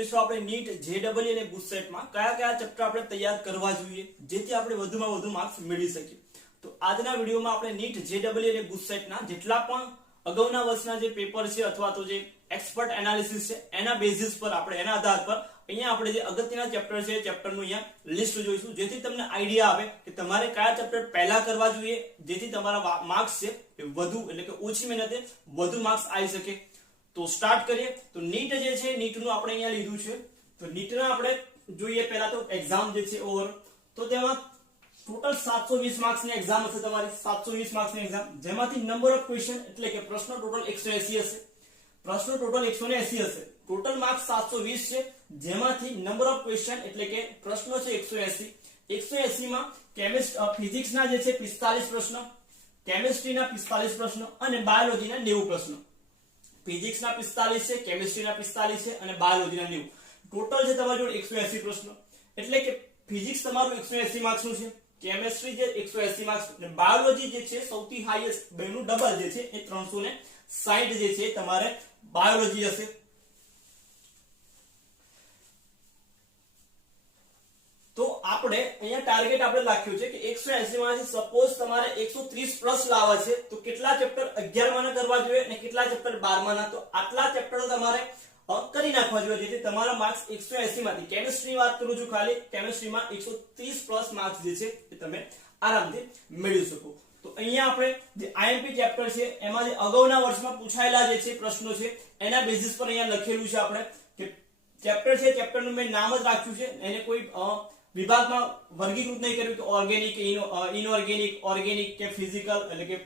જોઈશું આપણે નીટ જેડબલઈ અને ગુજસેટ માં કયા કયા ચેપ્ટર આપણે તૈયાર કરવા જોઈએ જેથી આપણે વધુમાં વધુ માર્ક્સ મેળવી શકીએ। તો આજના વિડિયોમાં આપણે નીટ જેડબલઈ અને ગુજસેટ ના જેટલા પણ અગાઉના વર્ષના જે પેપર છે અથવા તો જે એક્સપર્ટ એનાલિસિસ છે એના બેસિસ પર આપણે એના આધાર પર અહીંયા આપણે જે અગત્યના ચેપ્ટર છે ચેપ્ટરનું અહીંયા લિસ્ટ જોઈશું જેથી તમને આઈડિયા આવે કે તમારે કયા ચેપ્ટર પહેલા કરવા જોઈએ જેથી તમારા માર્ક્સ છે એ વધુ એટલે કે ઓછી મહેનતે વધુ માર્ક્સ આવી શકે। તો સ્ટાર્ટ કરીએ। તો નીટ જે છે નીટનું આપણે અહીંયા લીધું છે। તો નીટના આપણે જોઈએ પહેલા તો એક્ઝામ જે છે ઓવર તો તેમાં ટોટલ 720 માર્ક્સ ની એક્ઝામ હશે તમારી 720 માર્ક્સ ની એક્ઝામ જેમાંથી નંબર ઓફ ક્વેશ્ચન એટલે કે પ્રશ્નો ટોટલ 180 હશે। પ્રશ્નો ટોટલ 180 હશે। ટોટલ માર્ક્સ 720 છે જેમાંથી નંબર ઓફ ક્વેશ્ચન એટલે કે પ્રશ્નો છે 180 માં ફિઝિક્સ ના જે છે 45 પ્રશ્ન, કેમિસ્ટ્રી ના 45 પ્રશ્ન અને બાયોલોજી ના 90 પ્રશ્ન। ફિઝિક્સ ના 45 છે, કેમિસ્ટ્રી ના 45 છે અને બાયોલોજી ના 90। ટોટલ છે તમારી જોડે 180 પ્રશ્નો એટલે કે ફિઝિક્સ તમારું 180 માર્ક્સ નું છે, કેમિસ્ટ્રી જે 180 માર્ક્સ અને બાયોલોજી જે છે સૌથી હાઈએસ્ટ બેનું ડબલ જે છે એ 360 જે છે તમારે બાયોલોજી હશે। તો આપણે અહીંયા ટાર્ગેટ આપણે લખ્યું છે કે 180 માંથી સપોઝ તમારે 130 પ્લસ લાવવા છે તો કેટલા ચેપ્ટર 11 માના કરવા જોઈએ અને કેટલા ચેપ્ટર 12 માના, તો આટલા ચેપ્ટર તમારે કરી નાખવા જોઈએ જેથી તમારા માર્ક્સ 180 માંથી કેમિસ્ટ્રી વાત કરું છું ખાલી કેમિસ્ટ્રીમાં 130 પ્લસ માર્ક્સ જે છે એ તમે આરામથી મેળવી શકો। તો અહીંયા આપણે જે આઈએમપી ચેપ્ટર છે એમાં જે અગાઉના વર્ષમાં પૂછાયેલા જે છે પ્રશ્નો છે એના બેસિસ પર અહીંયા લખેલું છે આપણે કે ચેપ્ટર છે ચેપ્ટરનું મેં નામ જ રાખ્યું છે એને કોઈ વિભાગમાં વર્ગીકૃત નહીં કર્યું કે ઓર્ગેનિક, ઇનઓર્ગેનિક, ઓર્ગેનિક કે ફિઝિકલ એટલે કે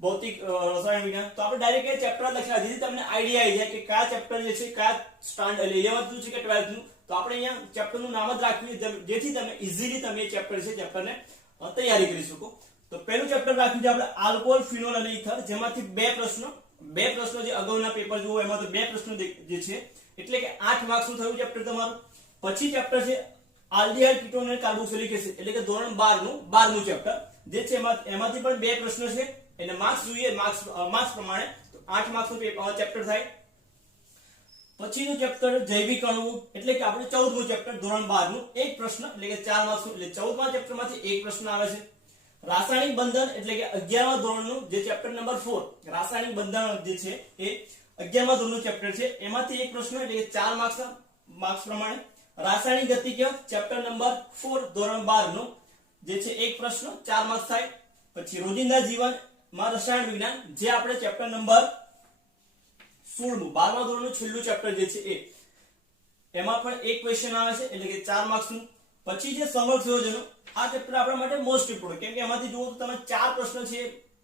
ભૌતિક રસાયણ વિજ્ઞાન। તો આપણે ડાયરેક્ટ એ ચેપ્ટર લખ્યા જેથી તમને આઈડિયા આવી જાય કે કયા ચેપ્ટર જે છે કયા સ્ટાન્ડર્ડ 11th નું છે કે 12th નું। તો આપણે અહીંયા ચેપ્ટરનું નામ જ રાખ્યું જેથી તમે ઈઝીલી તમે એ ચેપ્ટર છે ચેપ્ટરને તૈયારી કરી શકો। તો પહેલું ચેપ્ટર રાખ્યું છે આપણે આલ્કોહોલ, ફિનોલ અને ઇથર જેમાંથી બે પ્રશ્નો જે અગાઉના પેપર જુઓ એમાં તો બે પ્રશ્નો જે છે એટલે કે 8 માર્ક્સ નું થયું ચેપ્ટર તમારું। પછી ચેપ્ટર છે આલ્ડીહાઇડ, કીટોન અને કાર્બોક્સિલિક એસિડ એટલે કે ધોરણ 12 નું ચેપ્ટર જે છે એમાંથી પણ બે પ્રશ્ન છે એને માર્ક્સ જોઈએ માર્ક્સ પ્રમાણે તો 8 માર્ક્સ નું ચેપ્ટર થાય। પછીનું ચેપ્ટર જૈવિક અણુ એટલે કે આપણે 14મું ચેપ્ટર ધોરણ 12 નું એક પ્રશ્ન એટલે કે 4 માર્ક્સ નું એટલે 14મા ચેપ્ટરમાંથી એક પ્રશ્ન આવે છે। રાસાયણિક બંધન એટલે કે 11મા ધોરણનું જે ચેપ્ટર નંબર 4 રાસાયણિક બંધન જે છે એ 11મા ધોરણનું ચેપ્ટર છે એમાંથી એક પ્રશ્ન એટલે કે 4 માર્ક્સ પ્રમાણે। રાસાયણિક ગતિકીય ચેપ્ટર નંબર 4 ધોરણ 12 નું જે છે એક પ્રશ્ન 4 માર્ક્સ થાય। પછી રોજિંદા જીવનમાં રસાયણ વિજ્ઞાન જે આપણે ચેપ્ટર નંબર 16 12મા ધોરણનું છેલ્લું ચેપ્ટર જે છે એમાં પણ એક ક્વેશ્ચન આવે છે એટલે કે 4 માર્ક્સ નું। પછી જે સમગ્ર સંયોજનો આ ચેપ્ટર આપણા માટે મોસ્ટ ઇમ્પોર્ટન્ટ કેમ કે એમાંથી જુઓ તો તમે 4 પ્રશ્ન છે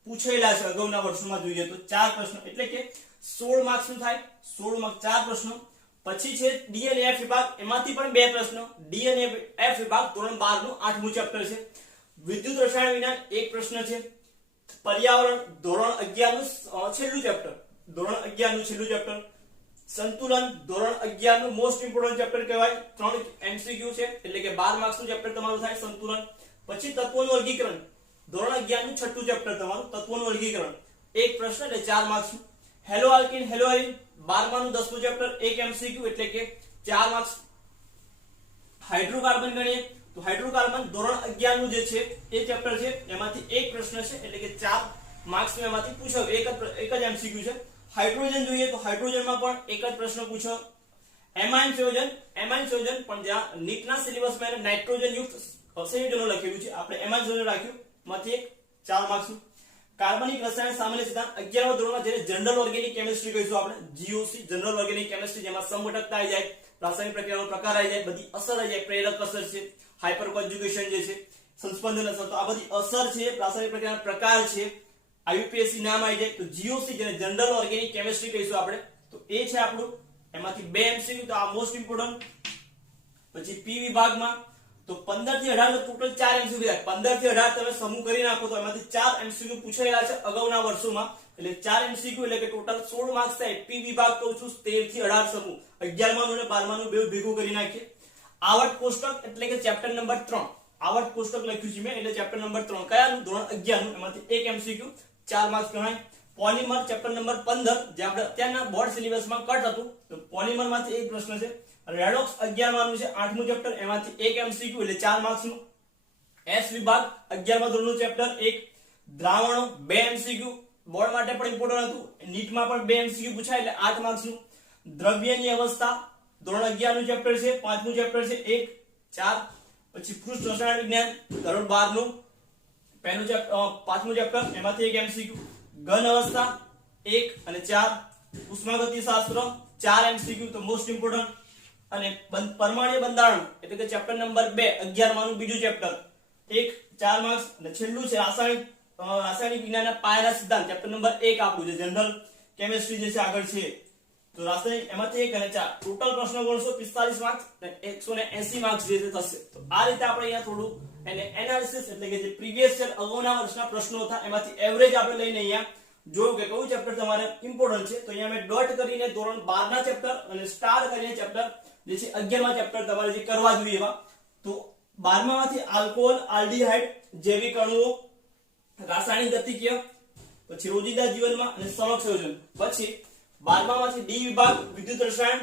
પૂછેલા છે અગાઉના વર્ષોમાં જોઈએ તો 4 પ્રશ્ન એટલે કે 16 માર્ક્સ નું થાય। 16 માં 4 પ્રશ્નો। પછી છે ડીએનએફ વિભાગ એમાંથી પણ બે પ્રશ્નો। ડીએનએફ વિભાગ ધોરણ 12 નું 8મું ચેપ્ટર છે। વિદ્યુત રસાયણ વિજ્ઞાન એક પ્રશ્ન છે। પર્યાવરણ ધોરણ 11 નું છેલ્લું ચેપ્ટર ધોરણ 11 નું છેલ્લું ચેપ્ટર। સંતુલન ધોરણ 11 નું મોસ્ટ ઇમ્પોર્ટન્ટ ચેપ્ટર કહેવાય 3 એમસીક્યુ છે એટલે કે 12 માર્ક્સ નું ચેપ્ટર તમારું થાય સંતુલન। પછી તત્વોનું વર્ગીકરણ ધોરણ 11 નું છઠ્ઠું ચેપ્ટર તમારું તત્વોનું વર્ગીકરણ એક પ્રશ્ન એટલે 4 માર્ક્સ નું। હેલો આલ્કીન, હેલો એરીન 12મા નું 10મું ચેપ્ટર એક એમસીક્યુ એટલે કે 4 માર્ક્સ। હાઇડ્રોકાર્બન ગણીએ તો હાઇડ્રોકાર્બન ધોરણ 11 નું જે છે એ ચેપ્ટર છે એમાંથી એક પ્રશ્ન છે એટલે કે 4 માર્ક્સ નું એમાંથી પૂછો એક જ એમસીક્યુ છે। હાઇડ્રોજન જોઈએ તો હાઇડ્રોજનમાં પણ એક જ પ્રશ્ન પૂછો। એમાઇન સંયોજન પણ જ્યાં નીટના સિલેબસમાં એને નાઇટ્રોજન યુક્ત સંયોજનો લખેલું છે આપણે એમાઇન સંયોજન રાખ્યું માંથી એક 4 માર્ક્સ નું। કાર્બનિક રસાયણ સામાન્ય સિદ્ધાંત 11મા ધોરણમાં જેને જનરલ ઓર્ગેનિક કેમિસ્ટ્રી કહીશું આપણે જીઓસી જનરલ ઓર્ગેનિક કેમિસ્ટ્રી જેમાં સમઘટકતા આવી જાય, રાસાયણિક પ્રક્રિયાનો પ્રકાર આવી જાય, બધી અસર આવી જાય, પ્રેરક અસર છે, હાઇપર કોન્જુગેશન જે છે, સંસ્પંદન અસર, તો આ બધી અસર છે, રાસાયણિક પ્રક્રિયાનો પ્રકાર છે, આઈયુપીએસસી નામ આવી જાય તો જીઓસી જેને જનરલ ઓર્ગેનિક કેમિસ્ટ્રી કહીશું આપણે તો એ છે આપણું એમાંથી બે એમસીક્યુ તો આ મોસ્ટ ઇમ્પોર્ટન્ટ। પછી પી વિભાગમાં તો 15 થી 18 ટોટલ 4 એમસીક્યુ થાય। 15 થી 18 તમે સમૂહ કરી નાખો તો એમાંથી 4 એમસીક્યુ પૂછાયેલા છે અગાઉના વર્ષોમાં એટલે 4 એમસીક્યુ એટલે કે ટોટલ 16 માર્ક્સ થાય। પી વિભાગ કહું છું 13 થી 18 સમૂહ 11મા નું અને 12મા નું બે ભેગું કરી નાખીએ। આવર્ત કોષ્ટક એટલે કે ચેપ્ટર નંબર 3 આવર્ત કોષ્ટક લખ્યું છે મેં એટલે ચેપ્ટર નંબર 3 કયાનું ધોરણ 11 નું એમાંથી એક એમસીક્યુ 4 માર્ક્સ ગણાય। પોલિમર ચેપ્ટર નંબર 15 જે આપણે અત્યારના બોર્ડ સિલેબસમાં કટ હતું તો પોલિમર માંથી એક પ્રશ્ન છે રેડોક્સ 11 માનું છે 8મું ચેપ્ટર, એમાંથી એક MCQ એટલે 4 માર્ક્સ નું. એસ વિભાગ 11મા ધોરણનું ચેપ્ટર 1. દ્રાવણો 2 MCQ, બોર્ડ માટે પણ ઇમ્પોર્ટન્ટ હતું, નીટમાં પણ 2 MCQ પૂછાય એટલે 8 માર્ક્સ નું. દ્રવ્યની અવસ્થા ધોરણ 11 નું ચેપ્ટર છે, 5મું ચેપ્ટર છે 1, 4. પછી પૃષ્ઠ રસાયણ વિજ્ઞાન ધોરણ 12 નું પહેલું ચેપ્ટર 5મું ચેપ્ટર, એમાંથી એક MCQ. ઘન અવસ્થા 1 અને 4. ઉષ્માગતિશાસ્ત્ર 4 MCQ, તો મોસ્ટ ઇમ્પોર્ટન્ટ. અને પરમાણ્વીય બંધારણ એટલે કે ચેપ્ટર નંબર 2 11 માનું બીજું ચેપ્ટર 1, 4 માર્ક્સ. અને છેલ્લું છે રાસાયણિક વિજ્ઞાનના પાયાના સિદ્ધાંત, ચેપ્ટર નંબર 1 આપણું છે જનરલ કેમિસ્ટ્રી જે છે આગળ છે. તો રાસાયણિક એમાંથી 1 અને 4 ટોટલ પ્રશ્નો ગણશો 45 માર્ક્સ અને 180 માર્ક્સ જે થશે. તો આ રીતે આપણે અહીંયા થોડું એને એનાલિસિસ એટલે કે જે પ્રીવિયસ યર અગાઉના વર્ષના પ્રશ્નો હતા એમાંથી એવરેજ આપણે લઈને અહીંયા જોયું કે કયું ચેપ્ટર તમારે ઇમ્પોર્ટન્ટ છે. તો અહીંયા મેં ડોટ કરીને ધોરણ 12 ના ચેપ્ટર અને સ્ટાર કરીને ચેપ્ટર જે છે 11મા ચેપ્ટર તમારે જે કરવા જોઈએ એવા. તો 12મા માંથી આલ્કોહોલ, આલ્ડીહાઇડ, જૈવિક અણુઓ, રાસાયણિક ગતિકીય, પછી રોજિંદા જીવનમાં અને સમક્ષયોજન. પછી 12મા માંથી ડી વિભાગ વિદ્યુત રસાયણ,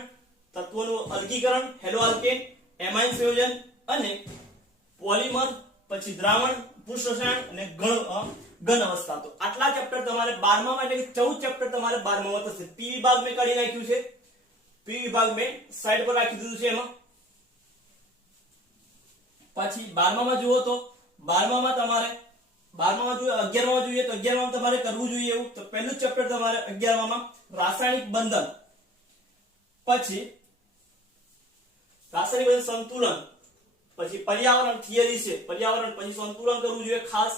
તત્વોનું અલગીકરણ, હેલોઆલ્કેન, એમાઇન સંયોજન અને પોલિમર, પછી દ્રાવણ, પૃષ્ઠ રસાયણ અને ઘન અવસ્થા. તો આટલા ચેપ્ટર તમારે 12મા એટલે કે 14 ચેપ્ટર તમારે 12મા થશે. પી વિભાગ મેં કાઢી નાખ્યું છે, પી વિભાગ મેં સાઈડ પર રાખી દીધું છે એમાં. પછી 12મા જુઓ તો 12મા તમારે 12મા જોઈએ 11મા જોઈએ તો 11મા તમારે કરવું જોઈએ એવું. તો પહેલું ચેપ્ટર તમારે 11મા રાસાયણિક બંધન, પછી રાસાયણિક બંધન સંતુલન, પછી પર્યાવરણ થિયરી છે પર્યાવરણ, પછી સંતુલન કરવું જોઈએ ખાસ,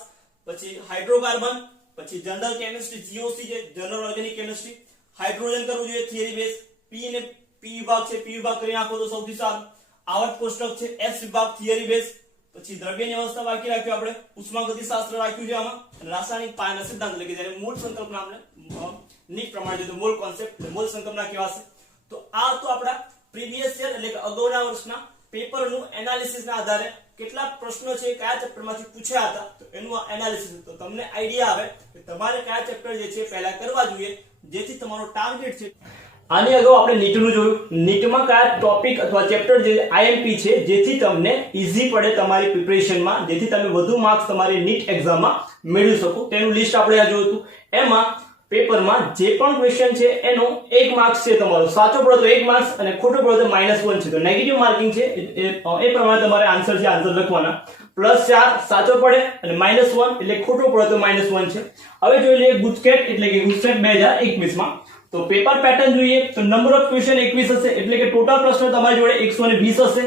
પછી હાઇડ્રોકાર્બન, પછી જનરલ કેમિસ્ટ્રી GOC છે જનરલ ઓર્ગેનિક કેમિસ્ટ્રી, હાઇડ્રોજન કરવું જોઈએ થિયરી બેઝ. પી ને પી વિભાગ છે, પી વિભાગ કરી નાખો તો સૌથી સારું. આવર્ત કોષ્ટક છે એસ વિભાગ થિયરી બેઝ. પછી દ્રવ્યની અવસ્થા બાકી રાખ્યું આપણે, ઉષ્માગતિશાસ્ત્ર રાખ્યું છે આમાં, અને રાસાયણિક પાયાના સિદ્ધાંત એટલે કે જેને મૂળ સંકલ્પના આપણે નીટ પ્રમાણે જોઈએ તો મૂળ કોન્સેપ્ટ મૂળ સંકલ્પના કેવા છે. તો આ તો આપણા પ્રીવિયસ યર એટલે કે અગાઉના વર્ષના પેપરનું એનાલિસિસના આધારે કેટલા પ્રશ્નો છે કયા ચેપ્ટરમાંથી પૂછ્યા હતા તો એનું એનાલિસિસ. તો તમને આઈડિયા આવે કે તમારે કયા ચેપ્ટર જે છે પહેલા કરવા જોઈએ જેથી તમારો ટાર્ગેટ છે. આની અગાઉ આપણે નીટનું જોયું, નીટમાં કયા ટોપિક અથવા ચેપ્ટર જે IMP છે જેથી તમને ઈઝી પડે તમારી પ્રિપરેશનમાં, જેથી તમે વધુ માર્ક્સ તમારી નીટ એક્ઝામમાં મેળવી શકો તેનું લિસ્ટ આપણે આ જોયું હતું. એમાં પેપરમાં જે પણ ક્વેશ્ચન છે એનો 1 માર્ક્સ છે તમારો, સાચો પડે તો 1 માર્ક્સ અને ખોટો પડે તો -1 છે. તો નેગેટિવ માર્કિંગ છે એ પ્રમાણે તમારે આન્સર છે આન્સર લખવાના. +4 સાચો પડે અને -1 એટલે ખોટો પડે તો -1 છે. હવે જોઈ લઈએ ગુજકેટ એટલે કે ગુજકેટ 2021 માં. તો પેપર પેટર્ન જોઈએ તો નંબર ઓફ ક્વેશ્ચન 21 હશે એટલે કે ટોટલ પ્રશ્નો તમારી જોડે 120 હશે.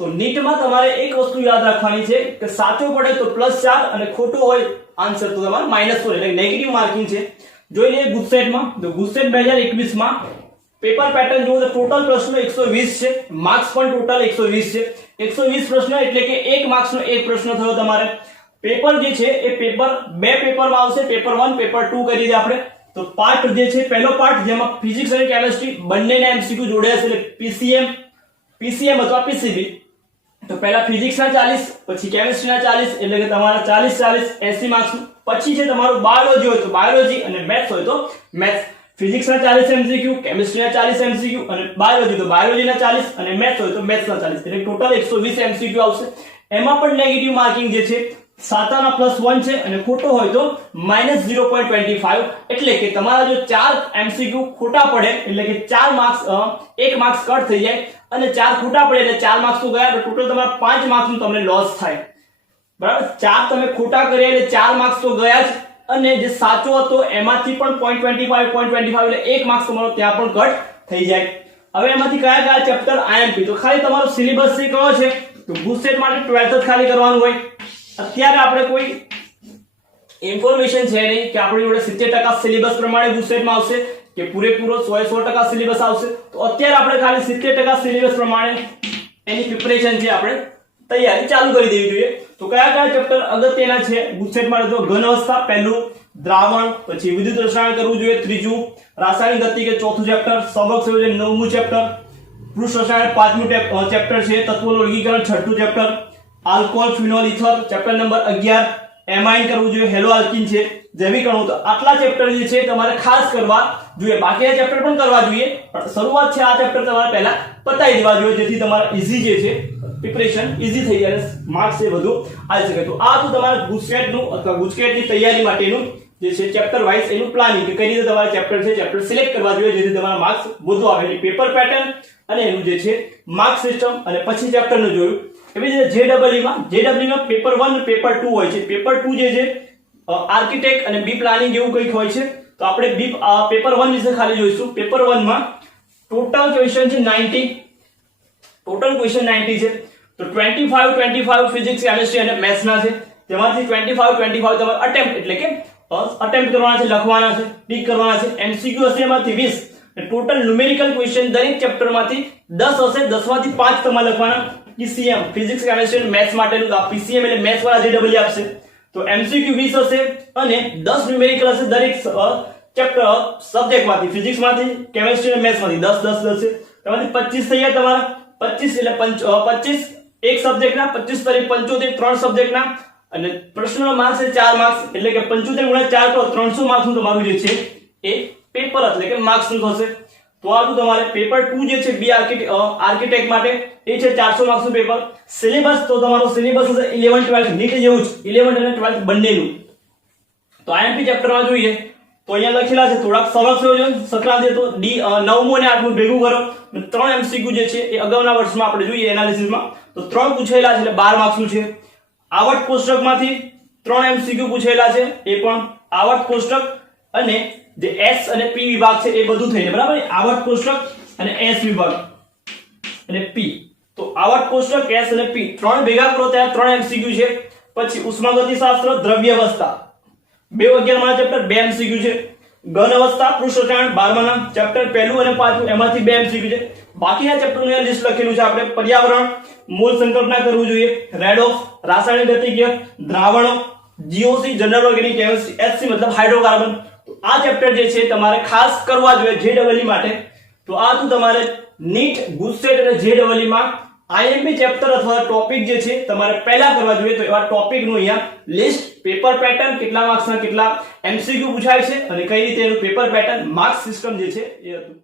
તો નીટમાં તમારે એક વસ્તુ યાદ રાખવાની છે કે સાચો પડે તો +4 અને ખોટો હોય આન્સર તો તમારે -1 એટલે નેગેટિવ માર્કિંગ છે. જોઈ લઈએ ગુજકેટમાં. તો ગુજકેટ 2021 માં પેપર પેટર્ન જુઓ તો ટોટલ પ્રશ્નો 120 છે, માર્ક્સ પણ ટોટલ 120 છે. 120 પ્રશ્નો એટલે કે 1 માર્ક્સનો એક પ્રશ્ન થયો તમારે. પેપર જે છે એ પેપર બે પેપરમાં આવશે, પેપર 1 પેપર 2 કરી દે આપણે. તો પાર્ટ જે છે પહેલો પાર્ટ જેમાં ફિઝિક્સ અને કેમિસ્ટ્રી બંનેના MCQ જોડે હશે એટલે PCM અથવા PCB. તો પહેલા ફિઝિક્સના 40 પછી કેમિસ્ટ્રીના 40 એટલે કે તમારા 40 80 માર્ક્સ. પછી છે તમારું બાયોલોજી હોય તો બાયોલોજી અને મેથ્સ હોય તો મેથ્સ. ફિઝિક્સના 40 MCQ, કેમિસ્ટ્રીના 40 MCQ અને બાયોલોજી તો બાયોલોજીના 40 અને મેથ્સ હોય તો મેથ્સના 40 એટલે ટોટલ 120 MCQ આવશે. એમાં પણ નેગેટિવ માર્કિંગ જે છે સાચાના +1 છે અને ખોટો હોય તો -0.25 એટલે કે તમારા જો 4 MCQ ખોટા પડે એટલે કે 4 માર્ક્સ 1 માર્ક્સ કટ થઈ જાય અને 4 ખોટા પડે એટલે 4 માર્ક્સ તો ગયા, તો ટોટલ તમારા 5 માર્ક્સનું તમને લોસ થાય. બરાબર, 4 તમે ખોટા કર્યા એટલે 4 માર્ક્સ તો ગયા જ, અને જે સાચો હતો એમાંથી પણ 0.25 એટલે 1 માર્ક્સ તમારો ત્યાં પણ કટ થઈ જાય. હવે એમાંથી કયા કયા ચેપ્ટર IMP તો ખાલી તમારો સિલેબસ છે કયો છે તો ગુજકેટ માટે 12th જ ખાલી કરવાનું હોય. અત્યારે આપણે કોઈ ઇન્ફોર્મેશન છે નહીં કે આપણી જોડે 70% સિલેબસ પ્રમાણે ગુજકેટમાં આવશે કે પૂરેપૂરો 100% સિલેબસ આવશે. તો અત્યારે આપણે ખાલી 70% સિલેબસ પ્રમાણે એની પ્રિપરેશન છે આપણે તૈયારી ચાલુ કરી દેવી જોઈએ. તો કયા કયા ચેપ્ટર અગત્યના છે ગુજકેટ માટે તો ઘન અવસ્થા પહેલું, દ્રાવણ, પછી વિદ્યુત રસાયણ કરવું જોઈએ ત્રીજું, રાસાયણિક ગતિકે ચોથું ચેપ્ટર, સબક સંયોજન 9મું ચેપ્ટર, પૃષ્ઠ રસાયણ 5મું ચેપ્ટર છે, તત્વોનું વર્ગીકરણ 6થું chapter, alcohol phenol ether chapter number 11, amine કરવું જોઈએ, હેલો આલ્કીન છે, જૈવિક અણુ, તો આટલા ચેપ્ટર જે છે તમારે ખાસ કરવા જોઈએ. બાકીના ચેપ્ટર પણ કરવા જોઈએ, પણ શરૂઆત છે આ ચેપ્ટર તમારે પહેલા પતાવી દેવા જોઈએ, જેથી તમારા ઈઝી જે છે પ્રિપરેશન ઈઝી થઈ જાય અને માર્ક્સ એ વધુ આવી શકે. તો આ તો તમારા ગુજકેટનું અથવા ગુજકેટની તૈયારી માટેનું જે છે ચેપ્ટર વાઇઝ એનું પ્લાનિંગ કે કઈ રીતે તમારે ચેપ્ટર સિલેક્ટ કરવા જોઈએ જેથી તમારા માર્ક્સ વધુ આવે. એટલે પેપર પેટર્ન અને એનું જે છે માર્ક સિસ્ટમ અને પછી ચેપ્ટરનું જોયું. એવી રીતે જેડબલ્યુમાં પેપર 1 અને પેપર 2 હોય છે. પેપર 2 જે છે આર્કિટેક્ટ અને બી પ્લાનિંગ એવું કંઈક હોય છે. તો આપણે પેપર 1 વિશે ખાલી જોઈશું. પેપર 1 માં ટોટલ ક્વેશ્ચન છે 90. ટોટલ ક્વેશ્ચન 90 છે. તો 25 ફિઝિક્સ કેમિસ્ટ્રી અને મેથ્સ ના છે. તેમાંથી 25 તમારે અટેમ્પ્ટ એટલે કે અટેમ્પ્ટ કરવાના છે, લખવાના છે, ટીક કરવાના છે. એમસીક્યુ હશે એમાંથી 20. ટોટલ ન્યુમેરિકલ ક્વેશ્ચન દરેક ચેપ્ટર માંથી 10 હશે. 10 માંથી 5 તમારે લખવાના. પીસીએમ ફિઝિક્સ કેમિસ્ટ્રી અને મેથ્સ માટેનું પીસીએમ એટલે મેથ્સ વાળા જેડબલ્યુ આપશે. તો એમસીક્યુ 20 હશે અને 10 ન્યુમેરિકલ હશે દરેક ચેપ્ટર સબ્જેક્ટ માંથી. ફિઝિક્સ માંથી, કેમિસ્ટ્રી અને મેથ્સ માંથી 10 છે. તેમાંથી 25 થઈ ગયા તમારા. 25 એટલે 25 એક સબ્જેક્ટના, 25 તરી 75 ત્રણ સબ્જેક્ટના. અને પ્રશ્નનો માર્ક્સ છે 4 માર્ક્સ એટલે કે 75 ગુણ્યા 4 તો 300 માર્ક્સનું તમારું જે છે એ પેપર એટલે કે માર્ક્સ નું થશે. તો આ તમારે પેપર 2 જે છે બી આર્કિટેક્ટ માટે એ છે 400 માર્ક્સનું પેપર. સિલેબસ તો તમારો સિલેબસ હશે 11 12 નીટ જેવું જ 11 અને 12 બંનેનું. તો આઈએમપી ચેપ્ટરમાં જોઈએ તો અહીંયા લખેલા છે થોડાક સરળ છે. સંક્રાંતિ તો ડી 9મું અને 8મું ભેગું કરો. 3 એમસીક્યુ જે છે એ અગાઉના વર્ષમાં આપણે જોઈએ એનાલિસિસમાં તો 3 પૂછેલા છે એટલે 12 માર્ક્સનું છે. આવર્ત કોષ્ટકમાંથી 3 એમસીક્યુ પૂછેલા છે એ પણ આવર્ત કોષ્ટક અને જે એસ અને પી વિભાગ છે એ બધું થઈને બરાબર. આવર્ત કોષ્ટક અને એસ વિભાગ અને પી. તો આવર્ત કોષ્ટક, એસ અને પી 3 ભેગા કરો ત્યાં 3 એમસીક્યુ છે. પછી ઉષ્માગતિશાસ્ત્ર, દ્રવ્ય અવસ્થા 211 માં ચેપ્ટર 2 એમસીક્યુ છે. ઘન અવસ્થા, પૃષ્ઠ 12 ના ચેપ્ટર પહેલું અને પાંચમું એમાંથી 2 એમસીક્યુ છે. બાકીના ચેપ્ટરનું લિસ્ટ લખેલું છે આપણે. પર્યાવરણ, મૂળ સંકલ્પના કરવું જોઈએ, રેડોક્સ, રાસાયણિક ગતિકીય, દ્રાવણો, GOC general organic chemistry, HC મતલબ હાઇડ્રોકાર્બન. તો આ ચેપ્ટર જે છે તમારે ખાસ કરવા જોઈએ જેડબલઈ માટે. તો આ તો તમારે નીટ, ગુજકેટ અને જેડબલઈ માં આઈએમપી ચેપ્ટર અથવા ટોપિક જે છે તમારે પહેલા કરવા જોઈએ. તો એવા ટોપિકનું અહીંયા લિસ્ટ, પેપર પેટર્ન, કેટલા માર્ક્સના કેટલા એમસીક્યુ પૂછાય છે અને કઈ રીતે એનું પેપર પેટર્ન માર્ક્સ સિસ્ટમ જે છે એ હતું.